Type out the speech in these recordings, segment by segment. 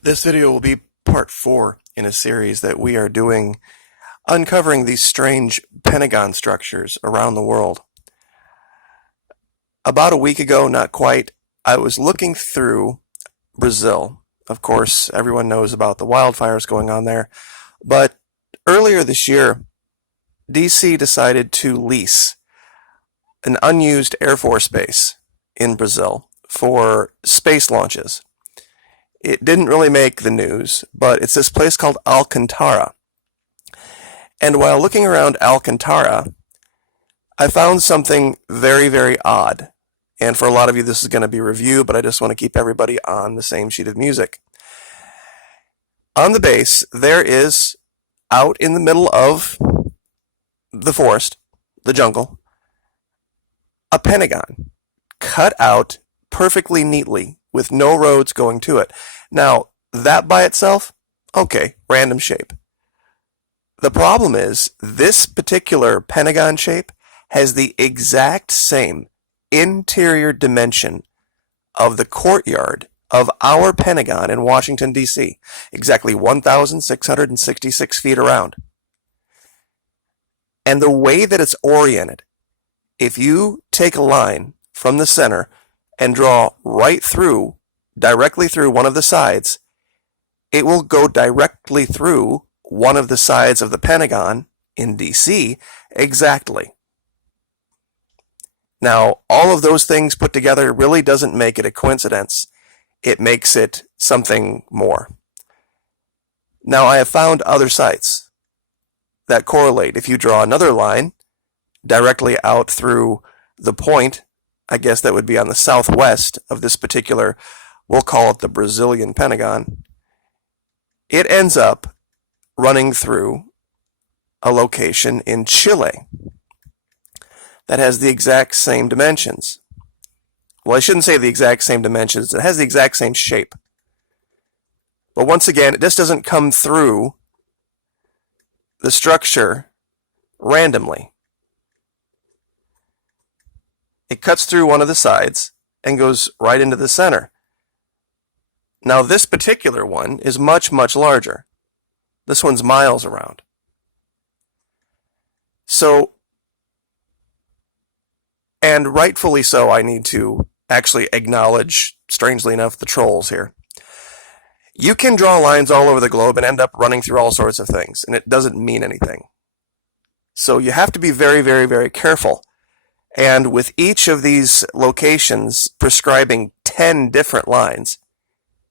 This video will be part 4 in a series that we are doing uncovering these strange pentagon structures around the world. About a week ago, not quite, I was looking through Brazil. Of course, everyone knows about the wildfires going on there, but earlier this year, DC decided to lease an unused Air Force base in Brazil for space launches. It didn't really make the news, but it's this place called Alcantara. And while looking around Alcantara, I found something very, very odd. And for a lot of you, this is going to be review, but I just want to keep everybody on the same sheet of music. On the base, there is, out in the middle of the forest, the jungle, a pentagon cut out perfectly neatly with no roads going to it. Now, that by itself, okay, random shape. The problem is, this particular pentagon shape has the exact same interior dimension of the courtyard of our Pentagon in Washington, D.C., exactly 1,666 feet around. And the way that it's oriented, if you take a line from the center and draw right through, directly through one of the sides, it will go directly through one of the sides of the Pentagon in DC exactly. Now, all of those things put together really doesn't make it a coincidence. It makes it something more. Now, I have found other sites that correlate. If you draw another line directly out through the point, I guess that would be on the southwest of this particular, we'll call it the Brazilian Pentagon, it ends up running through a location in Chile that has the exact same dimensions. Well, I shouldn't say the exact same dimensions. It has the exact same shape. But once again, it just doesn't come through the structure randomly. It cuts through one of the sides and goes right into the center. Now, this particular one is much, much larger. This one's miles around. So, and rightfully so, I need to actually acknowledge, strangely enough, the trolls here. You can draw lines all over the globe and end up running through all sorts of things, and it doesn't mean anything. So you have to be very, very, very careful. And with each of these locations prescribing 10 different lines,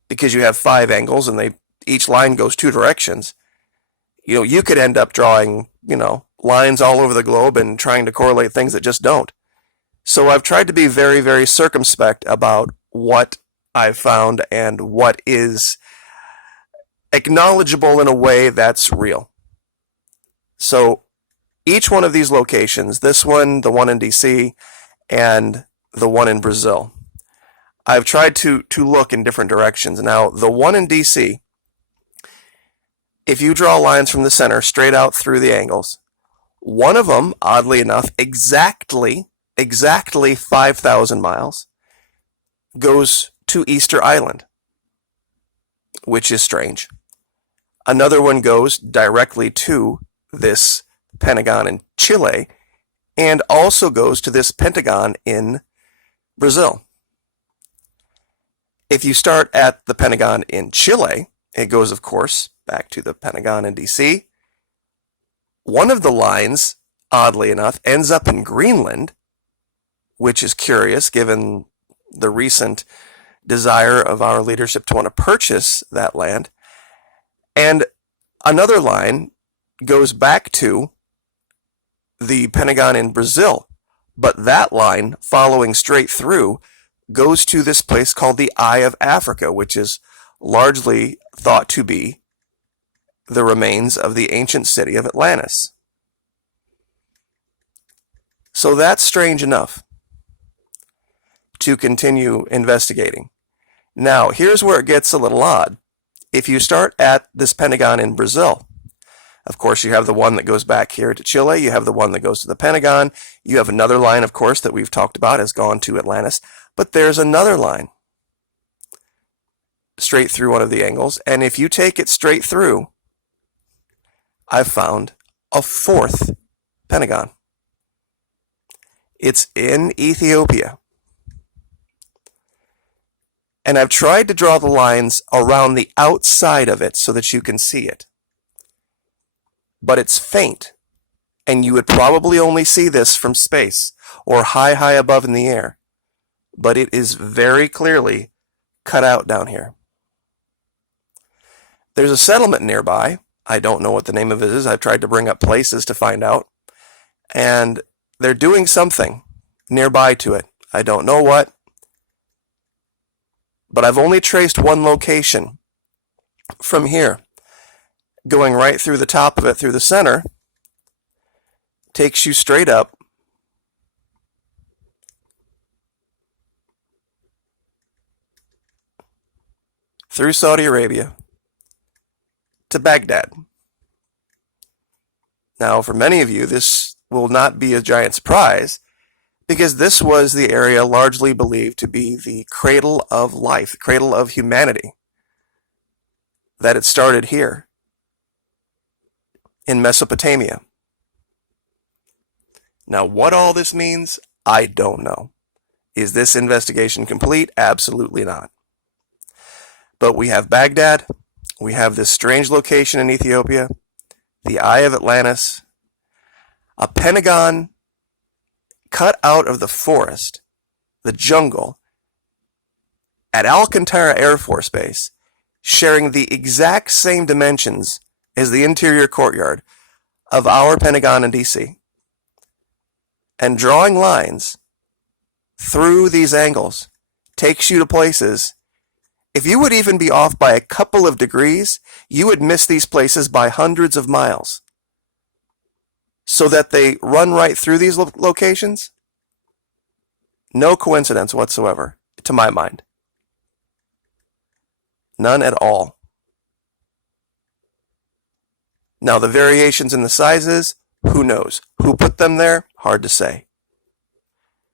because you have 5 angles and each line goes 2 directions, you could end up drawing, lines all over the globe and trying to correlate things that just don't. So I've tried to be very, very circumspect about what I've found and what is acknowledgeable in a way that's real. So each one of these locations, this one, the one in DC, and the one in Brazil, I've tried to look in different directions. Now, the one in DC, if you draw lines from the center straight out through the angles, one of them, oddly enough, exactly 5,000 miles, goes to Easter Island, which is strange. Another one goes directly to this Pentagon in Chile, and also goes to this Pentagon in Brazil. If you start at the Pentagon in Chile, it goes, of course, back to the Pentagon in DC. One of the lines, oddly enough, ends up in Greenland, which is curious given the recent desire of our leadership to want to purchase that land. And another line goes back to the Pentagon in Brazil, but that line, following straight through, goes to this place called the Eye of Africa, which is largely thought to be the remains of the ancient city of Atlantis. So that's strange enough to continue investigating. Now, here's where it gets a little odd. If you start at this Pentagon in Brazil, of course, you have the one that goes back here to Chile. You have the one that goes to the Pentagon. You have another line, of course, that we've talked about has gone to Atlantis. But there's another line straight through one of the angles, and if you take it straight through, I've found a fourth pentagon. It's in Ethiopia. And I've tried to draw the lines around the outside of it so that you can see it. But it's faint, and you would probably only see this from space or high above in the air. But it is very clearly cut out down here. There's a settlement nearby. I don't know what the name of it is. I've tried to bring up places to find out. And they're doing something nearby to it. I don't know what. But I've only traced one location from here. Going right through the top of it, through the center, takes you straight up. Through Saudi Arabia to Baghdad. Now, for many of you, this will not be a giant surprise, because this was the area largely believed to be the cradle of life, the cradle of humanity, that it started here in Mesopotamia. Now, what all this means, I don't know. Is this investigation complete? Absolutely not. But we have Baghdad, we have this strange location in Ethiopia, the Eye of Atlantis, a pentagon cut out of the forest, the jungle, at Alcantara Air Force Base, sharing the exact same dimensions as the interior courtyard of our Pentagon in DC. And drawing lines through these angles takes you to places. If you would even be off by a couple of degrees, you would miss these places by hundreds of miles. So that they run right through these locations? No coincidence whatsoever, to my mind. None at all. Now, the variations in the sizes, who knows? Who put them there? Hard to say.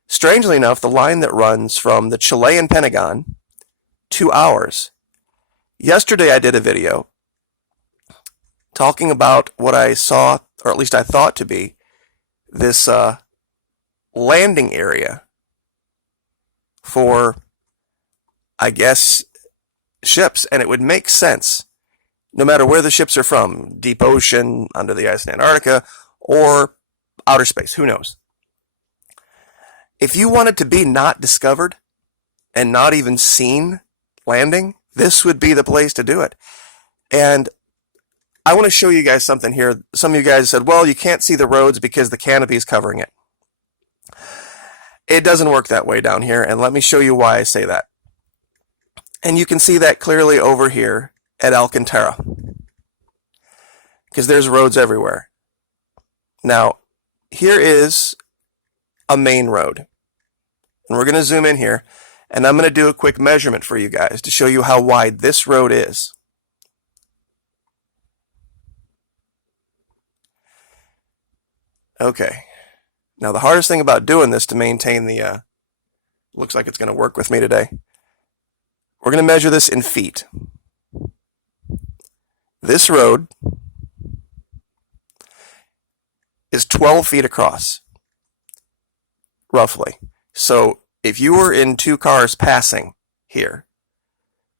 Strangely enough, the line that runs from the Chilean Pentagon to ours. Yesterday I did a video talking about what I saw, or at least I thought to be, this landing area for, I guess, ships. And it would make sense, no matter where the ships are from, deep ocean, under the ice in Antarctica, or outer space, who knows. If you wanted to be not discovered and not even seen landing, this would be the place to do it. And I want to show you guys something here. Some of you guys said, well, you can't see the roads because the canopy is covering it. It doesn't work that way down here, and let me show you why I say that. And you can see that clearly over here at Alcantara, because there's roads everywhere. Now, here is a main road, and we're going to zoom in here, and I'm going to do a quick measurement for you guys to show you how wide this road is. Okay, now the hardest thing about doing this to maintain the, looks like it's going to work with me today, we're going to measure this in feet. This road is 12 feet across, roughly. So if you were in two cars passing here,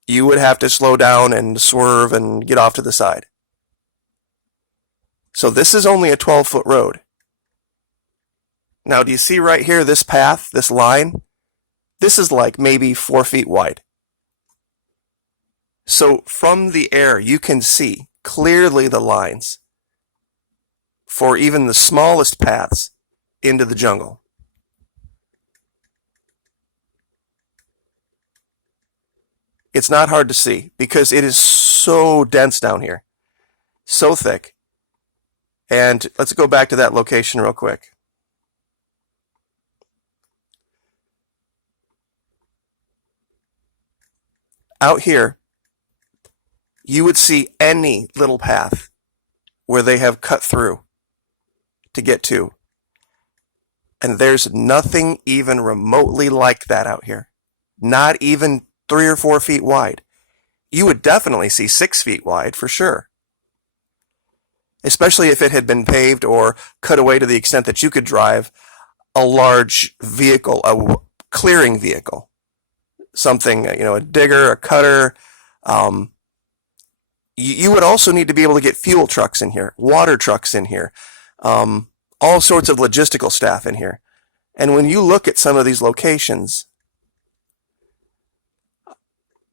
you would have to slow down and swerve and get off to the side. So this is only a 12-foot road. Now, do you see right here, this path, this line? This is like maybe 4 feet wide. So from the air, you can see clearly the lines for even the smallest paths into the jungle. It's not hard to see because it is so dense down here, so thick. And let's go back to that location real quick. Out here, you would see any little path where they have cut through to get to. And there's nothing even remotely like that out here. Not even 3 or 4 feet wide. you would definitely see 6 feet wide for sure. Especially if it had been paved or cut away to the extent that you could drive a large vehicle, a clearing vehicle, something, a digger, a cutter. You would also need to be able to get fuel trucks in here, water trucks in here, all sorts of logistical staff in here. And when you look at some of these locations,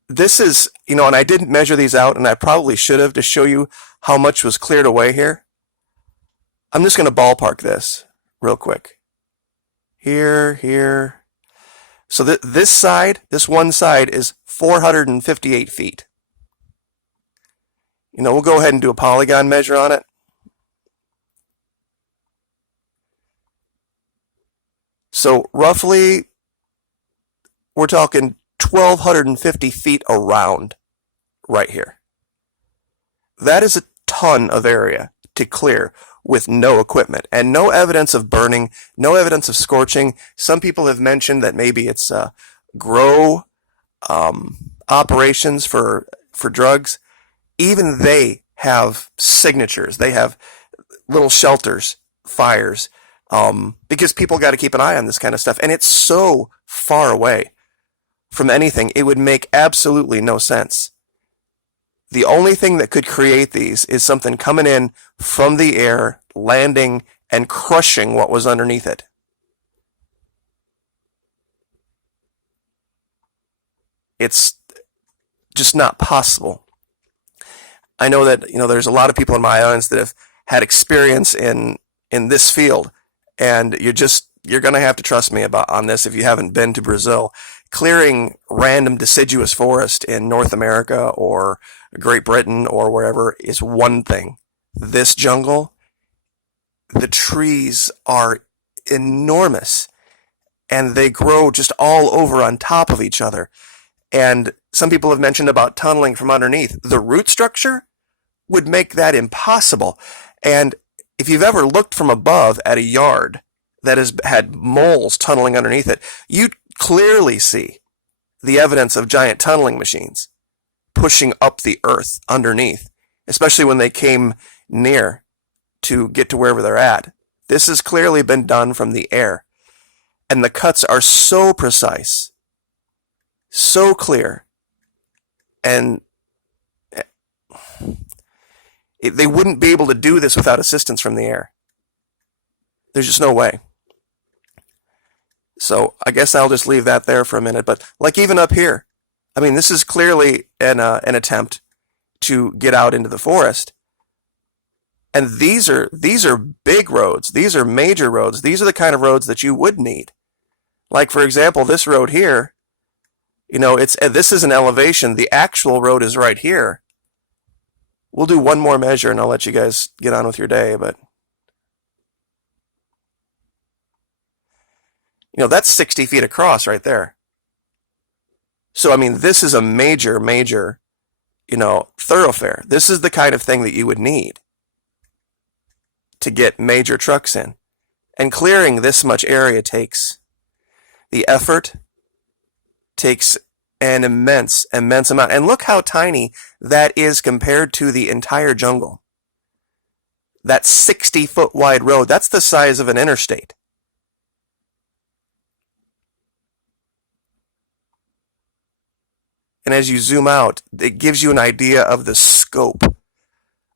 this is, and I didn't measure these out, and I probably should have to show you how much was cleared away here. I'm just going to ballpark this real quick. Here. So this one side is 458 feet. We'll go ahead and do a polygon measure on it. So roughly, we're talking 1,250 feet around right here. That is a ton of area to clear with no equipment and no evidence of burning, no evidence of scorching. Some people have mentioned that maybe it's grow operations for drugs. Even they have signatures. They have little shelters, fires, because people got to keep an eye on this kind of stuff. And it's so far away from anything, it would make absolutely no sense. The only thing that could create these is something coming in from the air, landing, and crushing what was underneath it. It's just not possible. I know that there's a lot of people in my audience that have had experience in this field, and you're going to have to trust me on this if you haven't been to Brazil. Clearing random deciduous forest in North America or Great Britain or wherever is one thing. This jungle, the trees are enormous, and they grow just all over on top of each other. And some people have mentioned about tunneling from underneath. The root structure would make that impossible. And if you've ever looked from above at a yard that has had moles tunneling underneath it, you'd clearly see the evidence of giant tunneling machines pushing up the earth underneath, especially when they came near to get to wherever they're at. This has clearly been done from the air. And the cuts are so precise, so clear, and they wouldn't be able to do this without assistance from the air. There's just no way. So I guess I'll just leave that there for a minute. But like even up here, I mean, this is clearly an attempt to get out into the forest. And these are big roads. These are major roads. These are the kind of roads that you would need. Like, for example, this road here, this is an elevation. The actual road is right here. We'll do one more measure and I'll let you guys get on with your day. But, that's 60 feet across right there. So, I mean, this is a major, thoroughfare. This is the kind of thing that you would need to get major trucks in. And clearing this much area takes the effort, takes an immense amount. And look how tiny that is compared to the entire jungle. That 60-foot wide road, that's the size of an interstate. And as you zoom out, it gives you an idea of the scope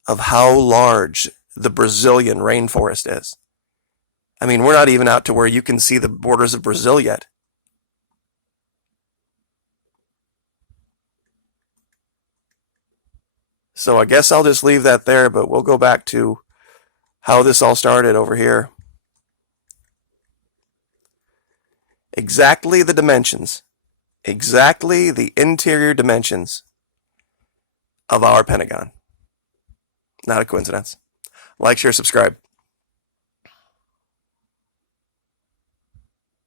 of how large the Brazilian rainforest is. I mean, we're not even out to where you can see the borders of Brazil yet. So I guess I'll just leave that there, but we'll go back to how this all started over here. Exactly the dimensions. Exactly the interior dimensions of our Pentagon. Not a coincidence. Like, share, subscribe.